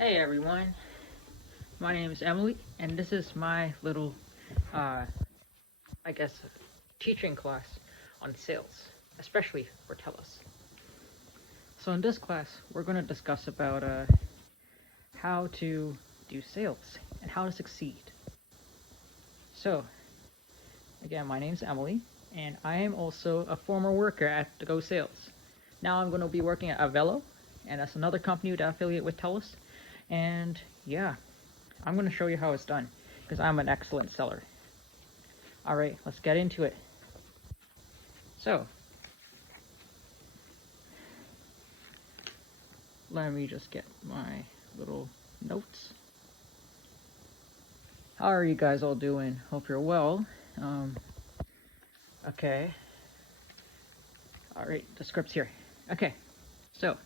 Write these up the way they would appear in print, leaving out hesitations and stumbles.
Hey everyone, my name is Emily, and this is my little, uh, I guess, teaching class on sales, especially for Telus. So in this class, we're going to discuss about how to do sales and how to succeed. So, again, my name is Emily, and I am also a former worker at the Go Sales. Now I'm going to be working at Avello, and that's another company that affiliate with Telus. And yeah, I'm going to show you how it's done because I'm an excellent seller. All right, let's get into it. So, let me just get my little notes. How are you guys all doing? Hope you're well. Okay. All right, the script's here. Okay, so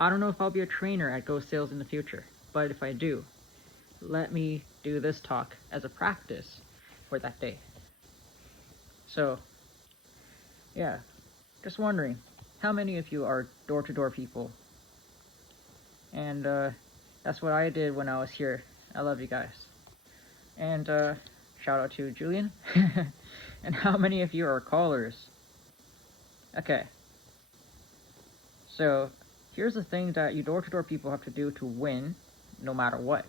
I don't know if I'll be a trainer at Go Sales in the future, but if I do, let me do this talk as a practice for that day. So, yeah, just wondering, how many of you are door-to-door people? And that's what I did when I was here. I love you guys. And shout out to Julian. And how many of you are callers? Okay. So here's the thing that you door-to-door people have to do to win no matter what.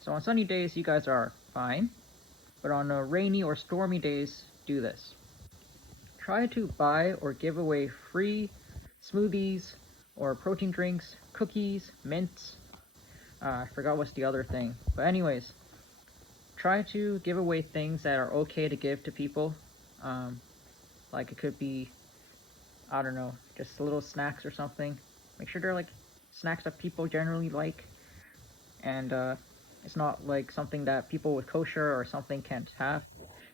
So on sunny days, you guys are fine. But on rainy or stormy days, do this. Try to buy or give away free smoothies or protein drinks, cookies, mints. I forgot what's the other thing. But anyways, try to give away things that are okay to give to people. Like it could be, I don't know, just little snacks or something. Make sure they're like snacks that people generally like. And it's not like something that people with kosher or something can't have.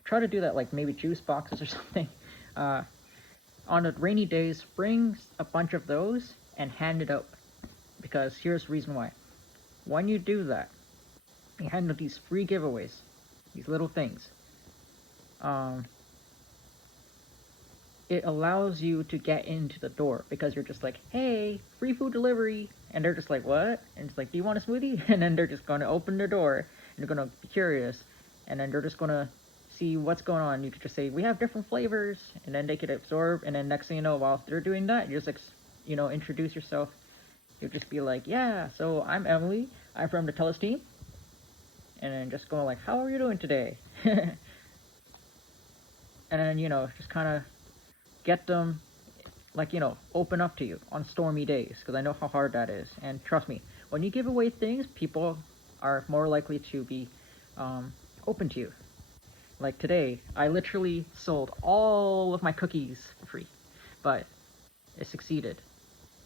Try to do that, like maybe juice boxes or something. On the rainy days, bring a bunch of those and hand it out. Because here's the reason why. When you do that, you hand out these free giveaways, these little things. It allows you to get into the door because you're just like, hey, free food delivery. And they're just like, what? And it's like, do you want a smoothie? And then they're just going to open their door and they're going to be curious. And then they're just going to see what's going on. You could just say, we have different flavors. And then they could absorb. And then next thing you know, while they're doing that, you just like, introduce yourself. You'll just be like, yeah, so I'm Emily. I'm from the Telus team. And then just going like, how are you doing today? And then, just kind of get them, like, open up to you on stormy days, because I know how hard that is. And trust me, when you give away things, people are more likely to be open to you. Like today, I literally sold all of my cookies for free, but it succeeded.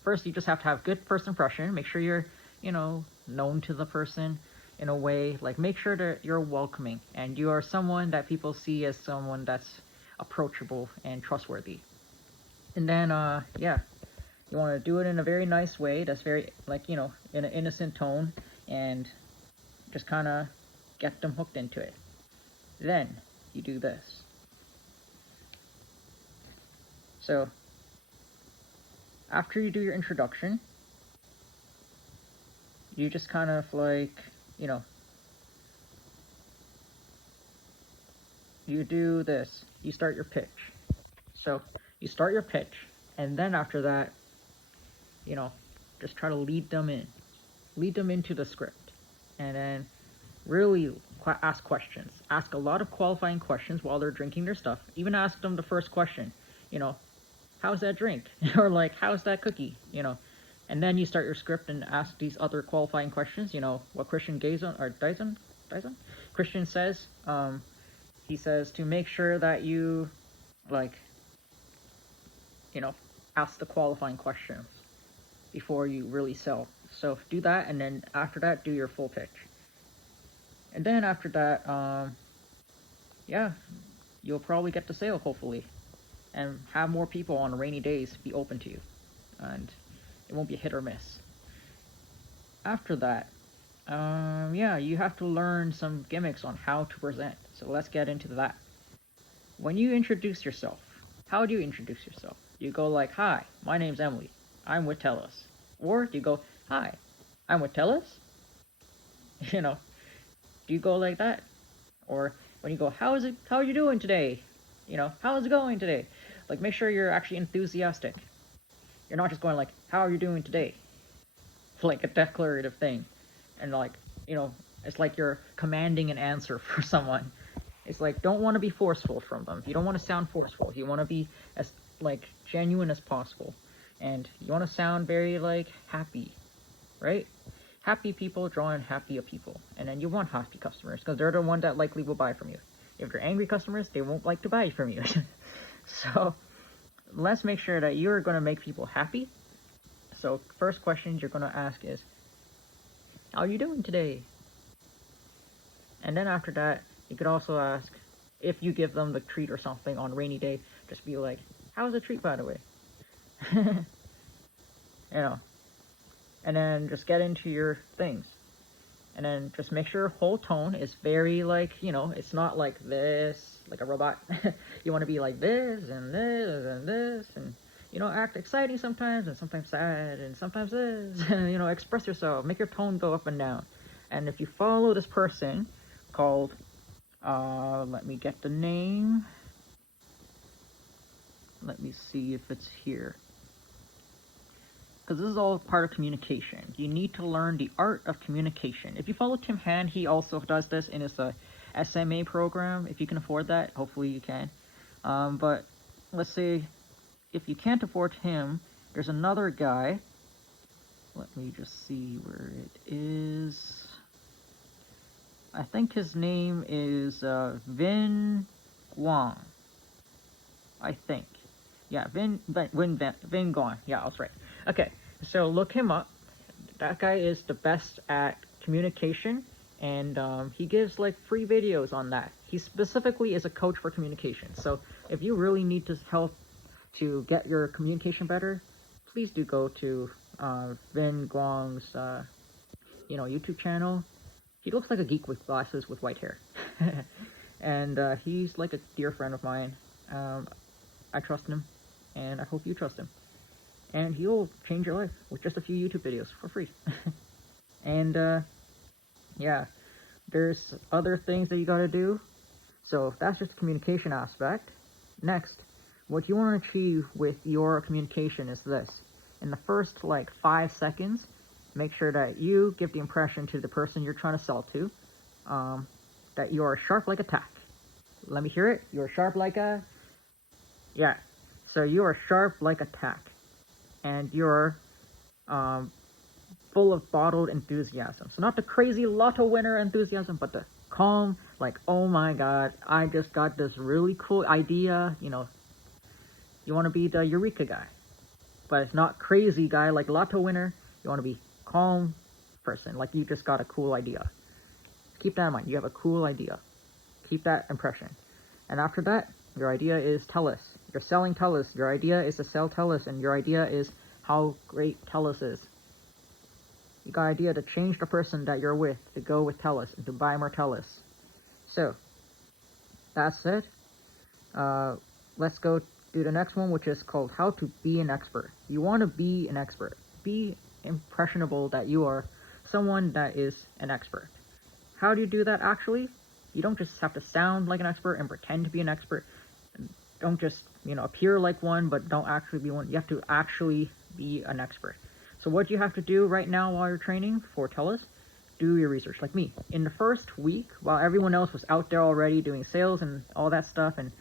First, you just have to have good first impression. Make sure you're, known to the person in a way. Like, make sure that you're welcoming and you are someone that people see as someone that's approachable and trustworthy. And then, yeah, you want to do it in a very nice way that's very, like, in an innocent tone and just kind of get them hooked into it. Then you do this. So, after you do your introduction, you just kind of like, you do this. You start your pitch. So, you start your pitch, and then after that, just try to lead them in. Lead them into the script. And then really ask questions. Ask a lot of qualifying questions while they're drinking their stuff. Even ask them the first question, how's that drink? Or like, how's that cookie? And then you start your script and ask these other qualifying questions. What Christian Gazon or Dyson Christian says. He says to make sure that you, like, ask the qualifying questions before you really sell. So do that, and then after that, do your full pitch. And then after that, yeah, you'll probably get the sale, hopefully, and have more people on rainy days be open to you, and it won't be a hit or miss. After that, yeah, you have to learn some gimmicks on how to present. So let's get into that. When you introduce yourself, how do you introduce yourself? You go like, hi, my name's Emily. I'm with Telus. Or you go, Hi, I'm with Telus. You know, do you go like that? Or when you go, how are you doing today? How is it going today? Like, make sure you're actually enthusiastic. You're not just going like, how are you doing today? Like a declarative thing. And like, you know, it's like you're commanding an answer for someone. It's like, don't want to be forceful from them. You don't want to sound forceful. You want to be as, like, genuine as possible. And you want to sound very, like, happy, right? Happy people draw in happier people. And then you want happy customers, because they're the one that likely will buy from you. If they're angry customers, they won't like to buy from you. So, let's make sure that you're going to make people happy. So, first question you're going to ask is, how are you doing today? And then after that, you could also ask, if you give them the treat or something on a rainy day, just be like, how's the treat, by the way? you know, and then just get into your things. And then just make sure your whole tone is very, like, it's not like this, like a robot. You want to be like this, and this, and this, and, act exciting sometimes, and sometimes sad, and sometimes this. Express yourself, make your tone go up and down. And if you follow this person called, let me get the name. Let me see if it's here. Because this is all part of communication. You need to learn the art of communication. If you follow Tim Han, he also does this in his SMA program. If you can afford that, hopefully you can. But let's say if you can't afford him, there's another guy. Let me just see where it is. I think his name is Vin Guang. I think. Yeah, Vin Guang. Yeah, I was right. Okay, so look him up. That guy is the best at communication, and he gives like free videos on that. He specifically is a coach for communication. So if you really need to help to get your communication better, please do go to Vin Guang's YouTube channel. He looks like a geek with glasses with white hair, and he's like a dear friend of mine. I trust him, and I hope you trust him. And he'll change your life with just a few YouTube videos for free. And yeah, there's other things that you gotta do. So that's just the communication aspect. Next, what you want to achieve with your communication is this. In the first like 5 seconds, make sure that you give the impression to the person you're trying to sell to that you are sharp like a tack. Let me hear it. You're sharp like a... Yeah. So you are sharp like a tack. And you're full of bottled enthusiasm. So not the crazy lotto winner enthusiasm, but the calm, like, oh my god, I just got this really cool idea. You want to be the eureka guy. But it's not crazy guy like lotto winner. You want to be calm person, like you just got a cool idea. Keep that in mind. You have a cool idea. Keep that impression. And after that, your idea is Telus. You're selling Telus. Your idea is to sell Telus, and your idea is how great Telus is. You got an idea to change the person that you're with to go with Telus and to buy more Telus. So, that's it. Let's go do the next one, which is called How to Be an Expert. You want to be an expert. Be impressionable that you are someone that is an expert. How do you do that actually? You don't just have to sound like an expert and pretend to be an expert. Don't just, appear like one, but don't actually be one. You have to actually be an expert. So what you have to do right now while you're training for Telus, do your research, like me. In the first week, while everyone else was out there already doing sales and all that stuff, and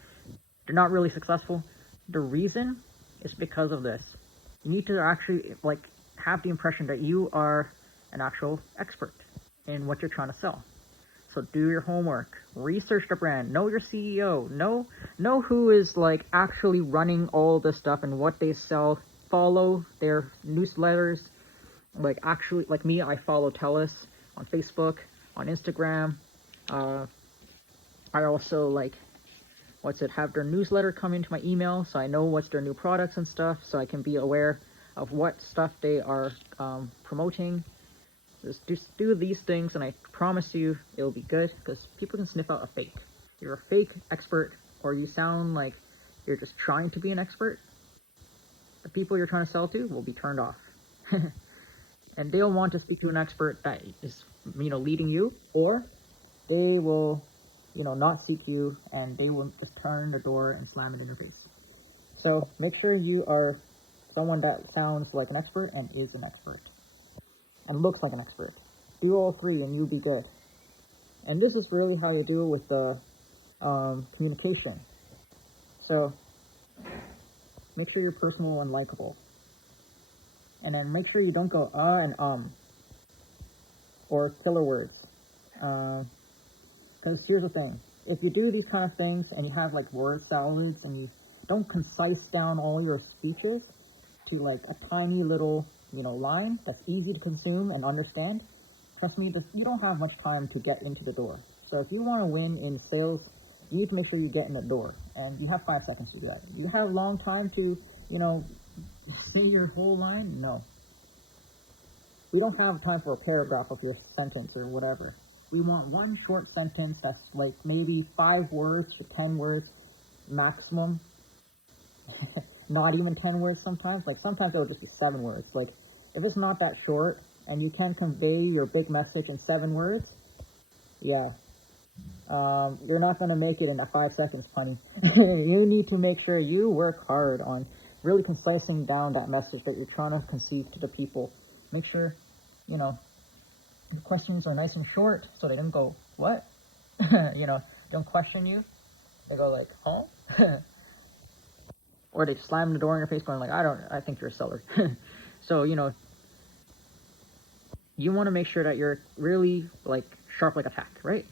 they're not really successful, the reason is because of this. You need to actually, have the impression that you are an actual expert in what you're trying to sell. So do your homework, research the brand, know your CEO, know who is actually running all this stuff and what they sell, follow their newsletters. Actually, like me, I follow Telus on Facebook, on Instagram. I also have their newsletter come into my email, so I know what's their new products and stuff, so I can be aware of what stuff they are promoting. Just do these things, and I promise you it'll be good, because people can sniff out a fake. If you're a fake expert, or you sound like you're just trying to be an expert, the people you're trying to sell to will be turned off. and they'll want to speak to an expert that is, leading you, or they will, not seek you, and they will just turn the door and slam it in your face. So make sure you are someone that sounds like an expert and is an expert, and looks like an expert. Do all three and you'll be good. And this is really how you deal with the communication. So make sure you're personal and likable. And then make sure you don't go and or killer words. Because here's the thing. If you do these kind of things and you have like word salads and you don't concise down all your speeches to like a tiny little, line that's easy to consume and understand, trust me, you don't have much time to get into the door. So if you want to win in sales, you need to make sure you get in the door. And you have 5 seconds to do that. You have long time to, say your whole line? No. We don't have time for a paragraph of your sentence or whatever. We want one short sentence that's like maybe 5 words to 10 words maximum. Not even 10 words sometimes. Like sometimes it'll just be 7 words. Like if it's not that short and you can convey your big message in 7 words, yeah. You're not going to make it in that 5 seconds, honey. You need to make sure you work hard on really concising down that message that you're trying to conceive to the people. Make sure, the questions are nice and short so they don't go, what? Don't question you. They go like, huh? Or they slam the door in your face going like, I think you're a seller. So, you want to make sure that you're really like sharp like a tack, right?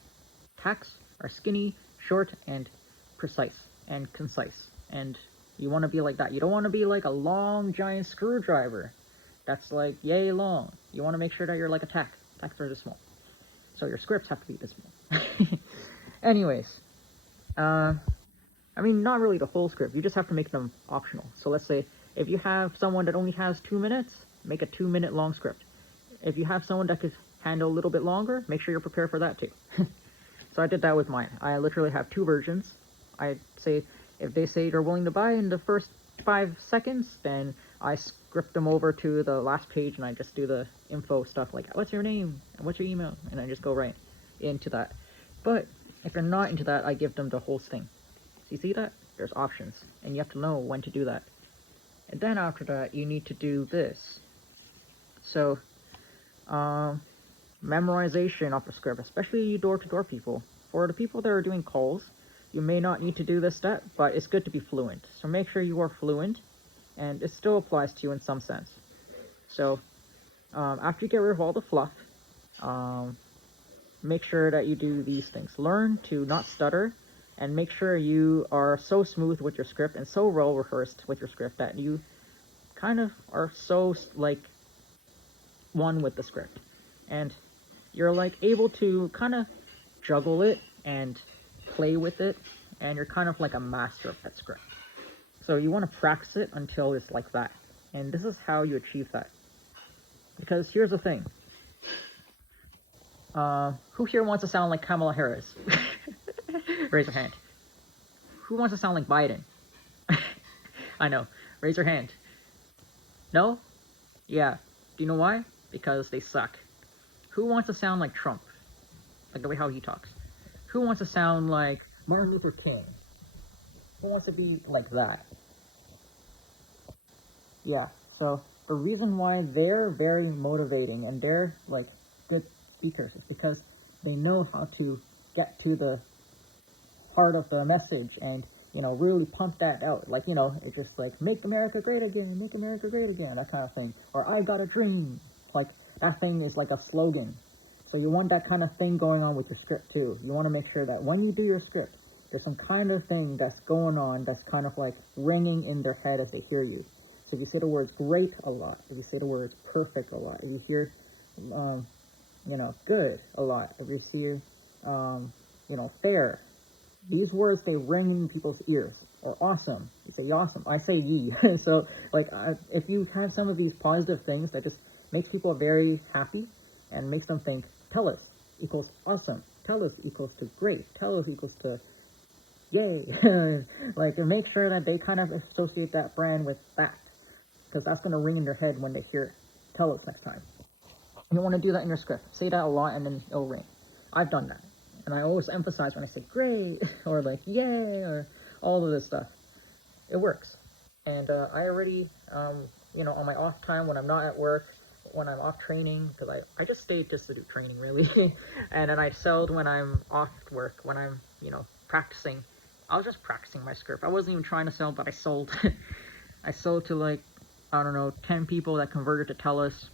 Tacks are skinny, short, and precise and concise. And you want to be like that. You don't want to be like a long giant screwdriver that's like yay long. You want to make sure that you're like a tack. Tacks are this small. So your scripts have to be this small. Anyways, not really the whole script. You just have to make them optional. So let's say if you have someone that only has 2 minutes, make a 2-minute long script. If you have someone that could handle a little bit longer, make sure you're prepared for that too. So I did that with mine. I literally have 2 versions. I say, if they say they're willing to buy in the first 5 seconds, then I script them over to the last page and I just do the info stuff like, what's your name? And what's your email? And I just go right into that. But if they're not into that, I give them the whole thing. So you see that? There's options. And you have to know when to do that. And then after that, you need to do this. So, memorization of the script, especially door-to-door people. For the people that are doing calls, you may not need to do this step, but it's good to be fluent. So make sure you are fluent, and it still applies to you in some sense. So after you get rid of all the fluff, make sure that you do these things. Learn to not stutter, and make sure you are so smooth with your script and so well rehearsed with your script that you kind of are so like one with the script. And you're like able to kind of juggle it and play with it, and you're kind of like a master of that script. So you want to practice it until it's like that. And this is how you achieve that. Because here's the thing. Who here wants to sound like Kamala Harris? Raise your hand. Who wants to sound like Biden? I know. Raise your hand. No? Yeah. Do you know why? Because they suck. Who wants to sound like Trump? Like the way how he talks. Who wants to sound like Martin Luther King? Who wants to be like that? Yeah, so the reason why they're very motivating and they're like good speakers is because they know how to get to the heart of the message and, really pump that out. Like, it's just like, make America great again, make America great again, that kind of thing. Or I got a dream. Like, that thing is like a slogan. So you want that kind of thing going on with your script too. You want to make sure that when you do your script, there's some kind of thing that's going on that's kind of like ringing in their head as they hear you. So if you say the words great a lot, if you say the words perfect a lot, if you hear, good a lot, if you see, fair, these words, they ring in people's ears. Or awesome, you say awesome, I say ye. So like if you have some of these positive things that just makes people very happy and makes them think, Telus equals awesome, Telus equals to great, Telus equals to yay. Like, make sure that they kind of associate that brand with that, because that's going to ring in their head when they hear Telus next time. You want to do that in your script. Say that a lot and then it'll ring. I've done that. And I always emphasize when I say great or like yay or all of this stuff. It works. And I already, on my off time when I'm not at work, when I'm off training, because I just stayed just to do training really. And then I sold when I'm off work, when I'm, practicing. I was just practicing my script. I wasn't even trying to sell, but I sold. I sold to like, I don't know, 10 people that converted to Telus.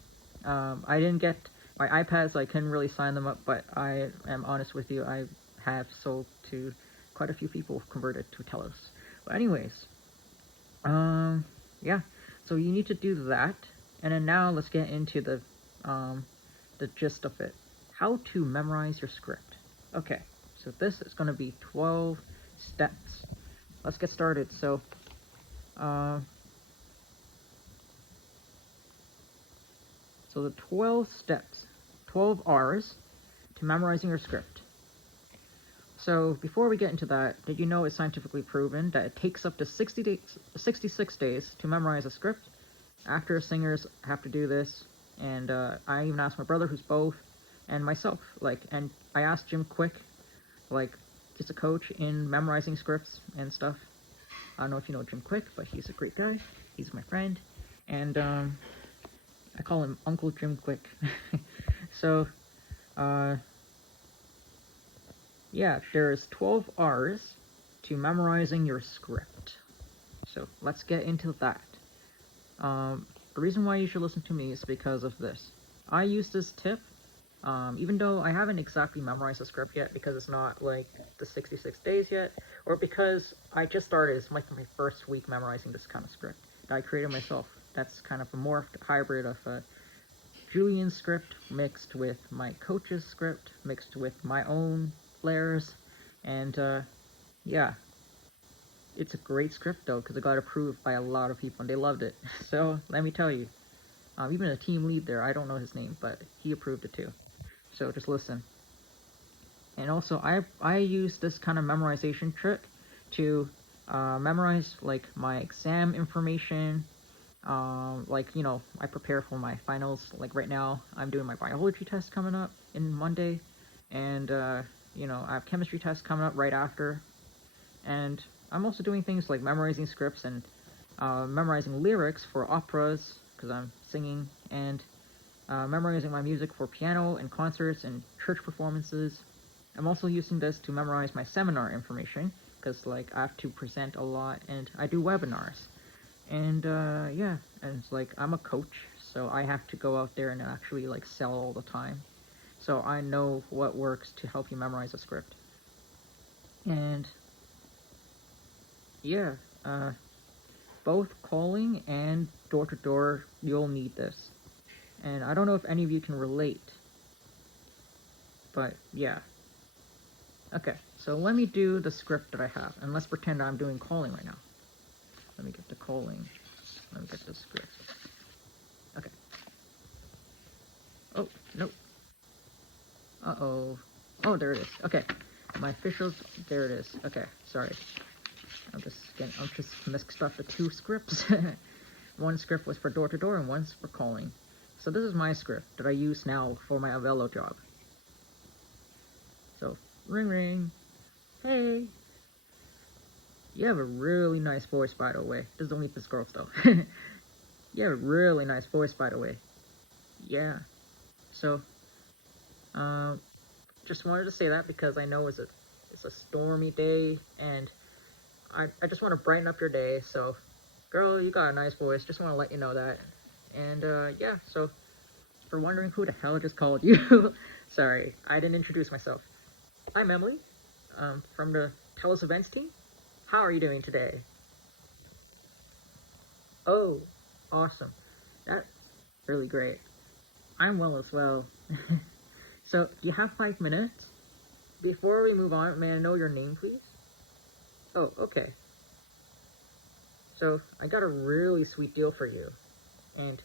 I didn't get my iPads, so I couldn't really sign them up, but I am honest with you, I have sold to quite a few people who converted to Telus. But anyways, yeah, so you need to do that, and then now let's get into the gist of it. How to memorize your script. Okay, so this is going to be 12 steps. Let's get started. So, the 12 steps, 12 R's to memorizing your script. So before we get into that, did you know it's scientifically proven that it takes up to 66 days to memorize a script? Actors, singers have to do this, and I even asked my brother, who's both, and myself. And I asked Jim Quick, just a coach in memorizing scripts and stuff. I don't know if you know Jim Quick, but he's a great guy. He's my friend, and I call him Uncle Jim Quick. So, yeah, there's 12 R's to memorizing your script. So let's get into that. The reason why you should listen to me is because of this. I use this tip, even though I haven't exactly memorized the script yet because it's not like the 66 days yet, or because I just started. It's like my first week memorizing this kind of script that I created myself. That's kind of a morphed hybrid of Julian's script mixed with my coach's script mixed with my own flares, and yeah, it's a great script though because it got approved by a lot of people and they loved it. So let me tell you, even the team lead there, I don't know his name, but he approved it too. So just listen. And also, I use this kind of memorization trick to memorize like my exam information. I prepare for my finals. Like right now, I'm doing my biology test coming up in Monday, and I have chemistry tests coming up right after. And I'm also doing things like memorizing scripts and memorizing lyrics for operas because I'm singing, and memorizing my music for piano and concerts and church performances. I'm also using this to memorize my seminar information because I have to present a lot and I do webinars. And yeah, and it's I'm a coach, so I have to go out there and actually sell all the time. So I know what works to help you memorize a script. And yeah, both calling and door-to-door, you'll need this. And I don't know if any of you can relate, but yeah. Okay, so let me do the script that I have, and let's pretend I'm doing calling right now. Let me get the calling. Let me get the script. Okay. Oh, nope. Uh-oh. Oh, there it is. Okay. My officials, there it is. Okay, sorry. I'm just mixed up the two scripts. One script was for door-to-door and one's for calling. So this is my script that I use now for my Avello job. So, ring ring. Hey. You have a really nice voice, by the way. This is only this girl's though. You have a really nice voice, by the way. Yeah. So, just wanted to say that because I know it's a stormy day, and I just want to brighten up your day. So, girl, you got a nice voice. Just want to let you know that. And yeah. So, for wondering who the hell just called you, sorry, I didn't introduce myself. I'm Emily, from the Telus events team. How are you doing today? Oh, awesome. That's really great. I'm well as well. So, you have 5 minutes? Before we move on, may I know your name, please? Oh, okay. So, I got a really sweet deal for you, and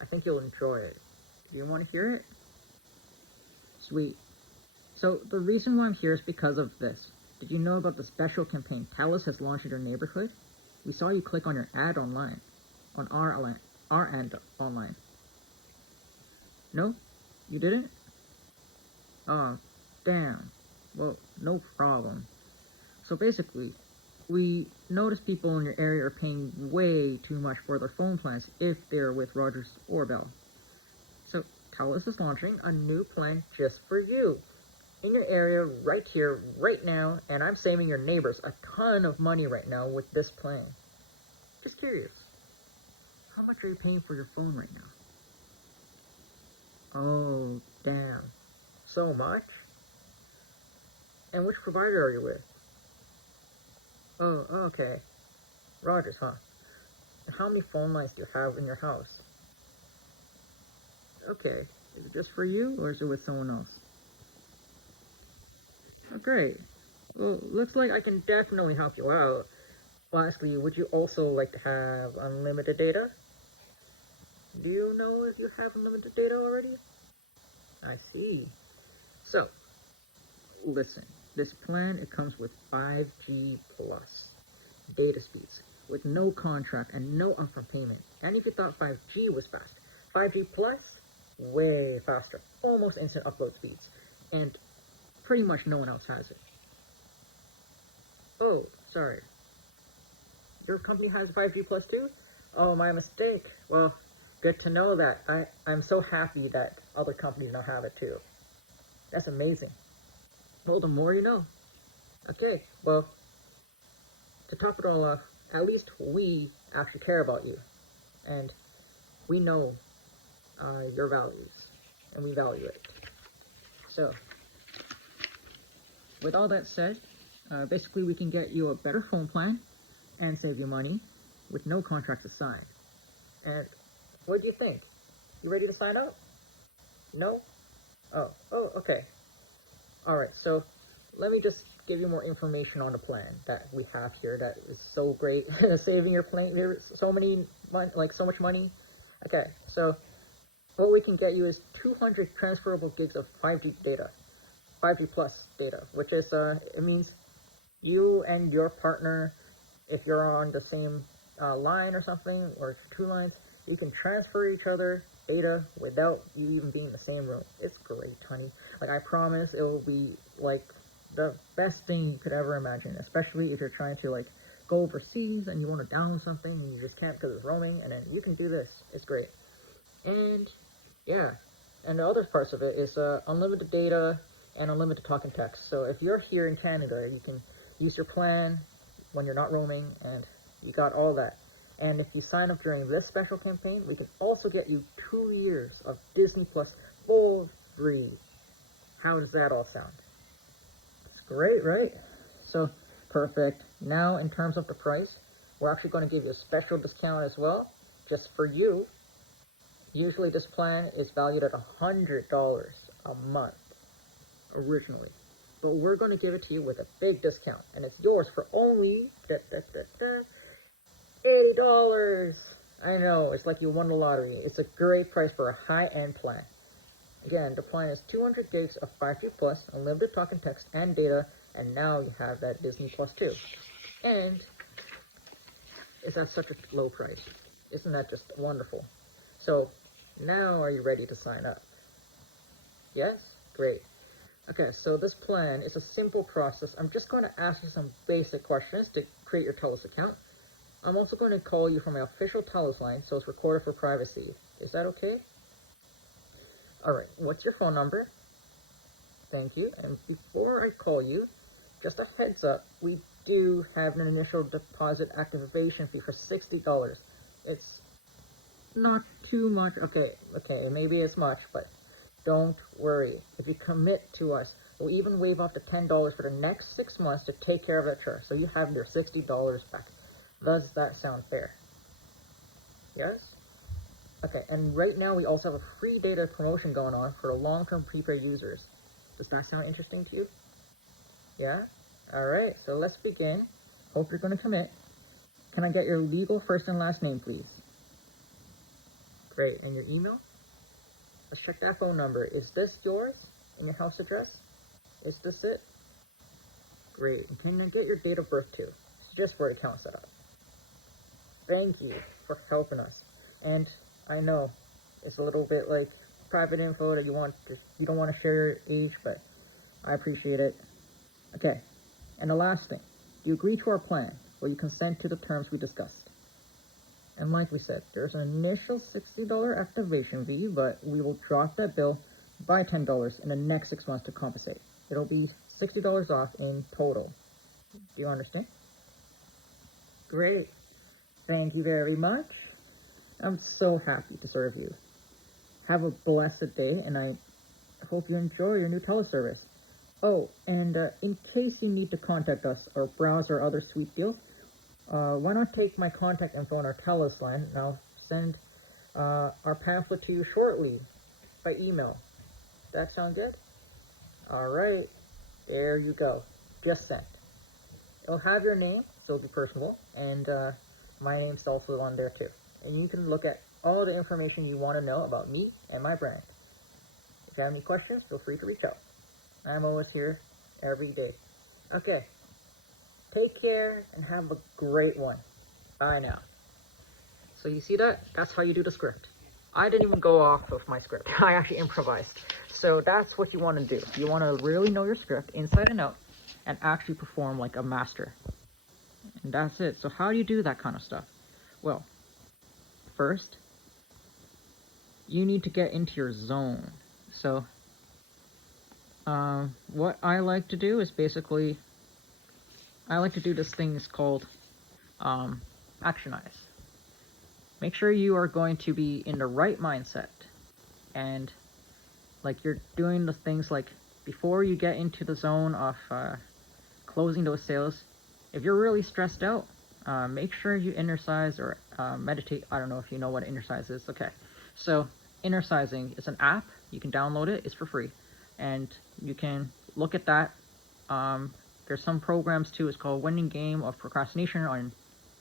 I think you'll enjoy it. Do you want to hear it? Sweet. So, the reason why I'm here is because of this. Did you know about the special campaign Telus has launched in your neighborhood? We saw you click on your ad online, on our end online. No? You didn't? Oh, damn. Well, no problem. So basically, we notice people in your area are paying way too much for their phone plans if they're with Rogers or Bell. So Telus is launching a new plan just for you in your area right here, right now, and I'm saving your neighbors a ton of money right now with this plan. Just curious, how much are you paying for your phone right now? Oh, damn. So much? And which provider are you with? Oh, okay. Rogers, huh? And how many phone lines do you have in your house? Okay. Is it just for you, or is it with someone else? Oh, great. Well, looks like I can definitely help you out. Lastly, would you also like to have unlimited data? Do you know if you have unlimited data already? I see. So, listen. This plan, it comes with 5G plus data speeds with no contract and no upfront payment. And if you thought 5G was fast, 5G plus, way faster. Almost instant upload speeds. And pretty much no one else has it. Oh, sorry. Your company has 5G plus too? Oh, my mistake. Well, good to know that. I'm so happy that other companies now have it too. That's amazing. Well, the more you know. Okay, well, to top it all off, at least we actually care about you. And we know your values. And we value it. So, with all that said, basically we can get you a better phone plan and save you money with no contracts assigned. And what do you think? You ready to sign up? No? Oh, okay. Alright, so let me just give you more information on the plan that we have here that is so great. Saving your plane, there's so many, so much money. Okay, so what we can get you is 200 transferable gigs of 5G data, 5G plus data, which is, it means you and your partner, if you're on the same line or something, or two lines, you can transfer each other data without you even being in the same room. It's great, honey. Like, I promise it will be like the best thing you could ever imagine, especially if you're trying to like go overseas and you want to download something and you just can't because it's roaming, and then you can do this. It's great. And yeah, and the other parts of it is unlimited data and unlimited talk and text. So if you're here in Canada, you can use your plan when you're not roaming, and you got all that. And if you sign up during this special campaign, we can also get you 2 years of Disney Plus for free. How does that all sound? It's great, right? So, perfect. Now, in terms of the price, we're actually going to give you a special discount as well, just for you. Usually this plan is valued at $100 a month originally, but we're going to give it to you with a big discount, and it's yours for only $80. I know, it's like you won the lottery. It's a great price for a high-end plan. Again, the plan is 200 gigs of 5G plus, unlimited talk and text and data, and now you have that Disney Plus too. And it's at such a low price. Isn't that just wonderful? So, now are you ready to sign up? Yes? Great. Okay, so this plan is a simple process. I'm just going to ask you some basic questions to create your Telus account. I'm also going to call you from my official Telus line, so it's recorded for privacy. Is that okay? Alright, what's your phone number? Thank you. And before I call you, just a heads up, we do have an initial deposit activation fee for $60. It's not too much. Okay, maybe it's much, but don't worry. If you commit to us, we'll even waive off the $10 for the next 6 months to take care of that charge, so you have your $60 back. Does that sound fair? Yes? Okay, and right now we also have a free data promotion going on for the long-term prepaid users. Does that sound interesting to you? Yeah? Alright, so let's begin. Hope you're going to commit. Can I get your legal first and last name, please? Great, and your email? Let's check that phone number. Is this yours? And your house address? Is this it? Great, and can I get your date of birth too? It's just for account setup. Thank you for helping us. And I know it's a little bit like private info that you don't want to share your age, but I appreciate it. Okay, and the last thing, do you agree to our plan? Will you consent to the terms we discussed? And like we said, there's an initial $60 activation fee, but we will drop that bill by $10 in the next 6 months to compensate. It'll be $60 off in total. Do you understand? Great. Thank you very much. I'm so happy to serve you. Have a blessed day, and I hope you enjoy your new Telus service. Oh, and in case you need to contact us or browse our other sweet deals, why not take my contact info on our Telus line, and I'll send our pamphlet to you shortly by email. That sound good? Alright, there you go. Just sent. It'll have your name, so it'll be personable, and my name's also on there too. And you can look at all the information you want to know about me and my brand. If you have any questions, feel free to reach out. I'm always here every day. Okay, take care and have a great one. Bye now. So you see that? That's how you do the script. I didn't even go off of my script. I actually improvised. So that's what you want to do. You want to really know your script inside and out and actually perform like a master. And that's it. So how do you do that kind of stuff? Well, first, you need to get into your zone. So what I like to do is basically, I like to do this thing is called actionize. Make sure you are going to be in the right mindset, and like you're doing the things like before you get into the zone of closing those sales. If you're really stressed out, make sure you innercise or meditate. I don't know if you know what innercise is. Okay, so innercising is an app. You can download it. It's for free, and you can look at that. There's some programs too. It's called Winning Game of Procrastination on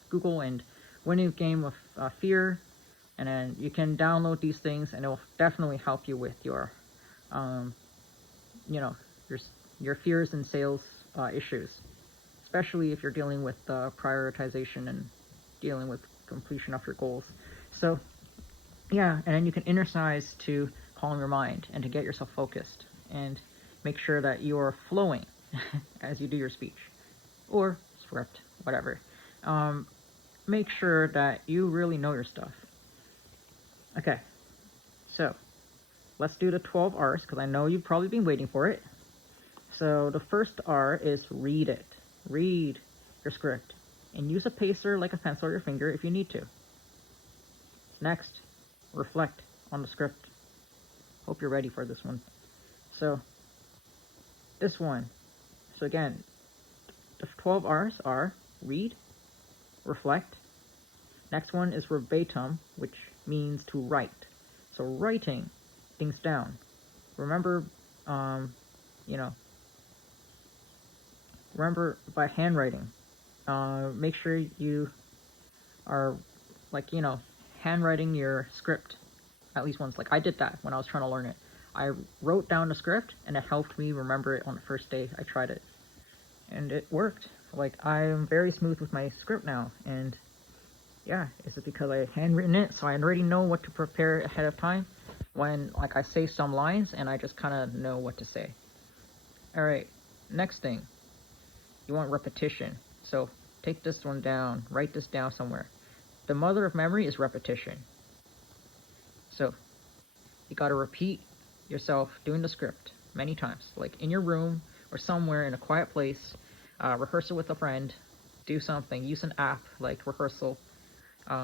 Google and Winning Game of Fear, and then you can download these things, and it will definitely help you with your, your fears and sales issues, especially if you're dealing with prioritization and dealing with completion of your goals. So, yeah, and then you can innercise to calm your mind and to get yourself focused and make sure that you're flowing as you do your speech or script, whatever. Make sure that you really know your stuff. Okay, so let's do the 12 R's because I know you've probably been waiting for it. So the first R is read it. Read your script and use a pacer like a pencil or your finger if you need to. Next, reflect on the script. Hope you're ready for this one. So this one. So again, the 12 R's are read, reflect. Next one is verbatim, which means to write. So writing things down. Remember, remember by handwriting. Make sure you are handwriting your script at least once. Like I did that when I was trying to learn it. I wrote down the script and it helped me remember it on the first day I tried it. And it worked. Like I'm very smooth with my script now, and yeah, is it because I handwritten it so I already know what to prepare ahead of time when like I say some lines and I just kind of know what to say. Alright, next thing, you want repetition. So take this one down, write this down somewhere. The mother of memory is repetition. So you got to repeat yourself doing the script many times, like in your room or somewhere in a quiet place. Rehearse it with a friend, do something, use an app like Rehearsal.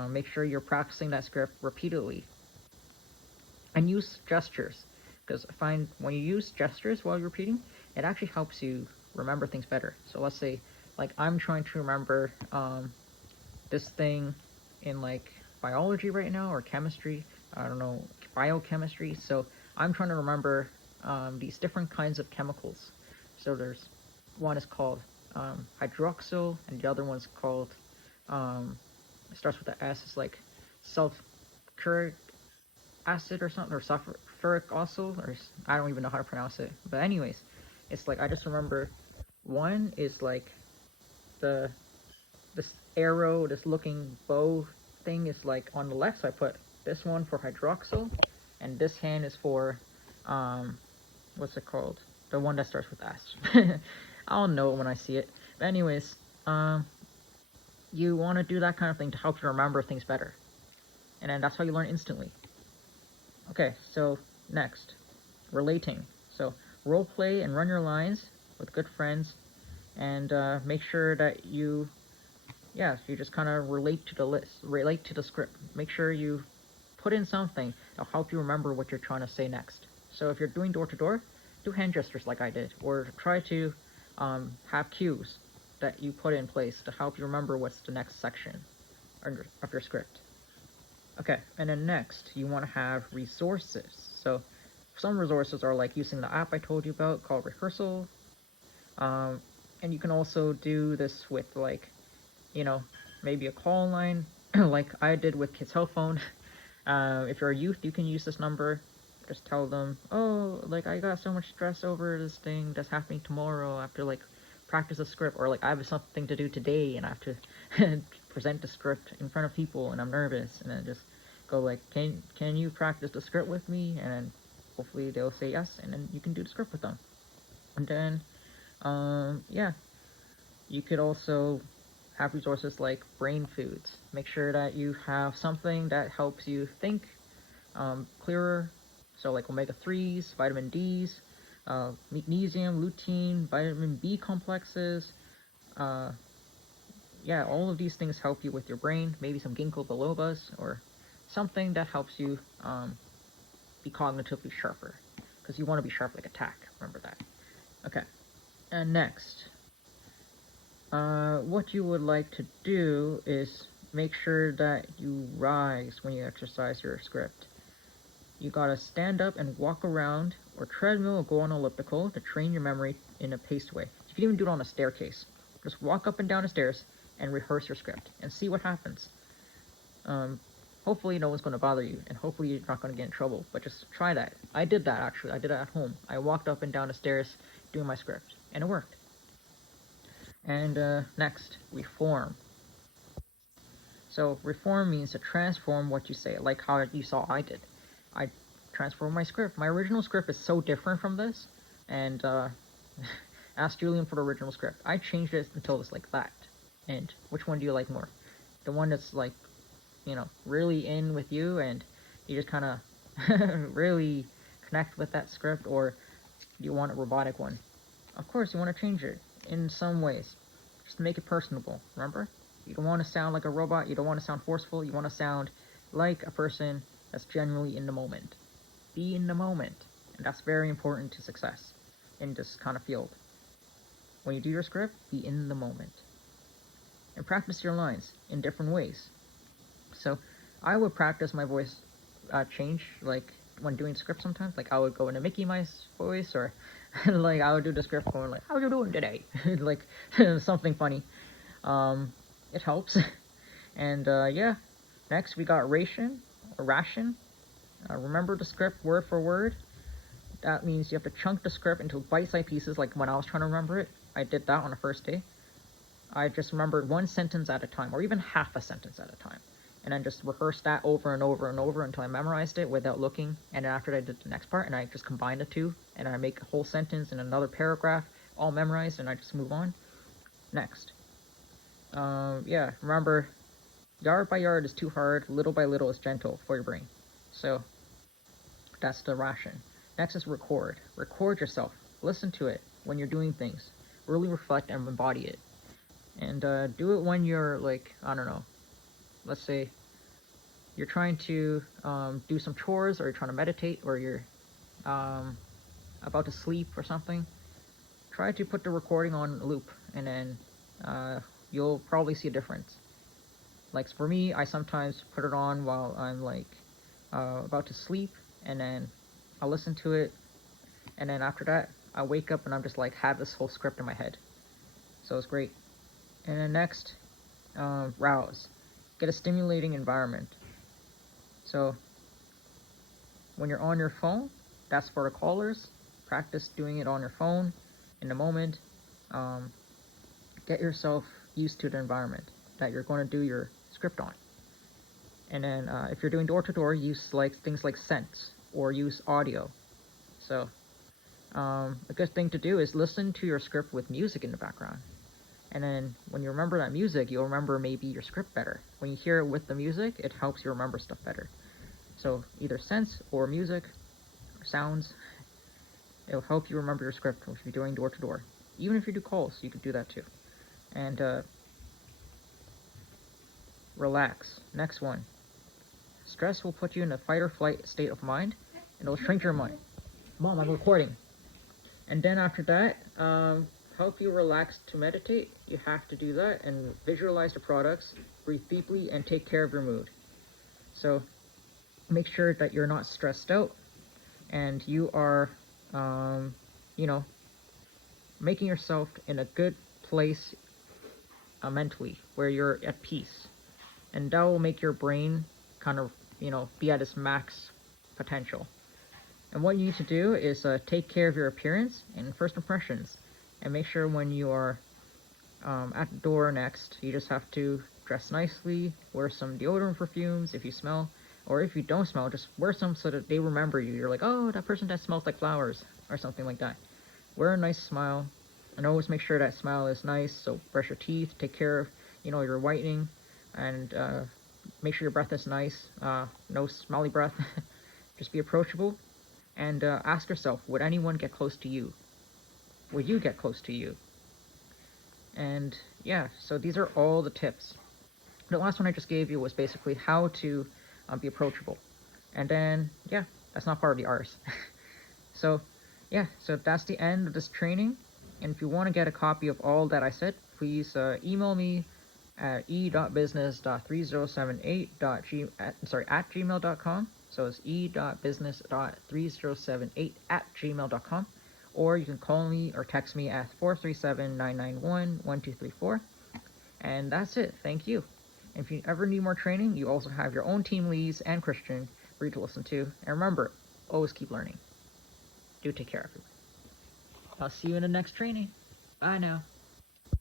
Make sure you're practicing that script repeatedly. And use gestures, because I find when you use gestures while you're repeating, it actually helps you remember things better. So let's say, like I'm trying to remember this thing in like biology right now, or chemistry, I don't know, biochemistry. So I'm trying to remember these different kinds of chemicals. So there's one is called hydroxyl, and the other one's called, it starts with the S, it's like sulfuric acid or something, or sulfuric acid, or I don't even know how to pronounce it. But anyways, it's like I just remember one is like this arrow, this looking bow thing is like on the left, so I put this one for hydroxyl, and this hand is for, what's it called? The one that starts with S. I'll know it when I see it. But anyways, you want to do that kind of thing to help you remember things better. And then that's how you learn instantly. Okay, so next, relating. So role play and run your lines with good friends, and make sure that you just kind of relate to the list, relate to the script. Make sure you put in something that'll help you remember what you're trying to say next. So if you're doing door to door, do hand gestures like I did, or try to have cues that you put in place to help you remember what's the next section of your script. Okay, and then next, you want to have resources. So some resources are like using the app I told you about called Rehearsal. And you can also do this with like, maybe a call line like I did with Kids Health Phone. If you're a youth, you can use this number. Just tell them, oh, like I got so much stress over this thing that's happening tomorrow. I have to like practice a script, or like I have something to do today and I have to present the script in front of people and I'm nervous. And then just go like, can you practice the script with me? And then hopefully they'll say yes, and then you can do the script with them. And then, yeah, you could also have resources like brain foods. Make sure that you have something that helps you think clearer. So like omega-3s, vitamin Ds, magnesium, lutein, vitamin B complexes. Yeah, all of these things help you with your brain. Maybe some ginkgo bilobas or something that helps you be cognitively sharper. Because you want to be sharp like a tack. Remember that. Okay. And next, what you would like to do is make sure that you rise when you exercise your script. You gotta stand up and walk around, or treadmill, or go on elliptical to train your memory in a paced way. You can even do it on a staircase. Just walk up and down the stairs and rehearse your script and see what happens. Hopefully no one's going to bother you, and hopefully you're not going to get in trouble, but just try that. I did that actually. I did it at home. I walked up and down the stairs doing my script, and it worked. And next, reform. So reform means to transform what you say, like how you saw I did. I transformed my script. My original script is so different from this, and ask Julian for the original script. I changed it until it's like that. And which one do you like more? The one that's like, really in with you, and you just kind of really connect with that script, or do you want a robotic one? Of course, you want to change it in some ways, just to make it personable. Remember, you don't want to sound like a robot. You don't want to sound forceful. You want to sound like a person that's genuinely in the moment. Be in the moment, and that's very important to success in this kind of field. When you do your script, be in the moment. And practice your lines in different ways. So I would practice my voice change, like when doing script sometimes. Like I would go into Mickey Mouse voice, or like I would do the script going like, how you doing today? Like something funny. It helps. And yeah, next we got ration. Remember the script word for word. That means you have to chunk the script into bite-sized pieces, like when I was trying to remember it. I did that on the first day. I just remembered one sentence at a time, or even half a sentence at a time. And then just rehearsed that over and over and over until I memorized it without looking. And then after that, I did the next part, and I just combined the two, and I make a whole sentence and another paragraph, all memorized, and I just move on. Next. Yeah, remember, yard by yard is too hard, little by little is gentle for your brain. So, that's the ration. Next is record. Record yourself. Listen to it when you're doing things. Really reflect and embody it. And do it when you're like, I don't know, let's say you're trying to do some chores, or you're trying to meditate, or you're about to sleep or something. Try to put the recording on loop, and then you'll probably see a difference. Like for me, I sometimes put it on while I'm like about to sleep, and then I'll listen to it, and then after that, I wake up and I'm just like have this whole script in my head. So it's great. And then next, rouse. Get a stimulating environment. So when you're on your phone, that's for the callers. Practice doing it on your phone in the moment. Get yourself used to the environment that you're going to do your script on. And then if you're doing door to door, use like things like scents or use audio. So a good thing to do is listen to your script with music in the background. And then when you remember that music, you'll remember maybe your script better. When you hear it with the music, it helps you remember stuff better. So either sense or music or sounds, it'll help you remember your script if you're doing door to door. Even if you do calls, you could do that too. And relax. Next one. Stress will put you in a fight or flight state of mind, and it'll shrink your mind. Mom, I'm recording. And then after that, help you relax to meditate. You have to do that and visualize the products, breathe deeply, and take care of your mood. So make sure that you're not stressed out and you are, making yourself in a good place mentally where you're at peace. And that will make your brain kind of, be at its max potential. And what you need to do is take care of your appearance and first impressions. And make sure when you are at the door next, you just have to dress nicely, wear some deodorant perfumes if you smell, or if you don't smell, just wear some so that they remember you. You're like, oh, that person that smells like flowers, or something like that. Wear a nice smile, and always make sure that smile is nice. So brush your teeth, take care of, your whitening, and make sure your breath is nice. No smelly breath. Just be approachable, and ask yourself, would anyone get close to you? Would you get close to you? And yeah, so these are all the tips. The last one I just gave you was basically how to be approachable. And then, yeah, that's not part of the R's. So, yeah, so that's the end of this training. And if you want to get a copy of all that I said, please email me at at gmail.com. So it's e.business.3078@gmail.com. Or you can call me or text me at 437-991-1234. And that's it. Thank you. And if you ever need more training, you also have your own team leads and Christian for you to listen to. And remember, always keep learning. Do take care, everyone. I'll see you in the next training. Bye now.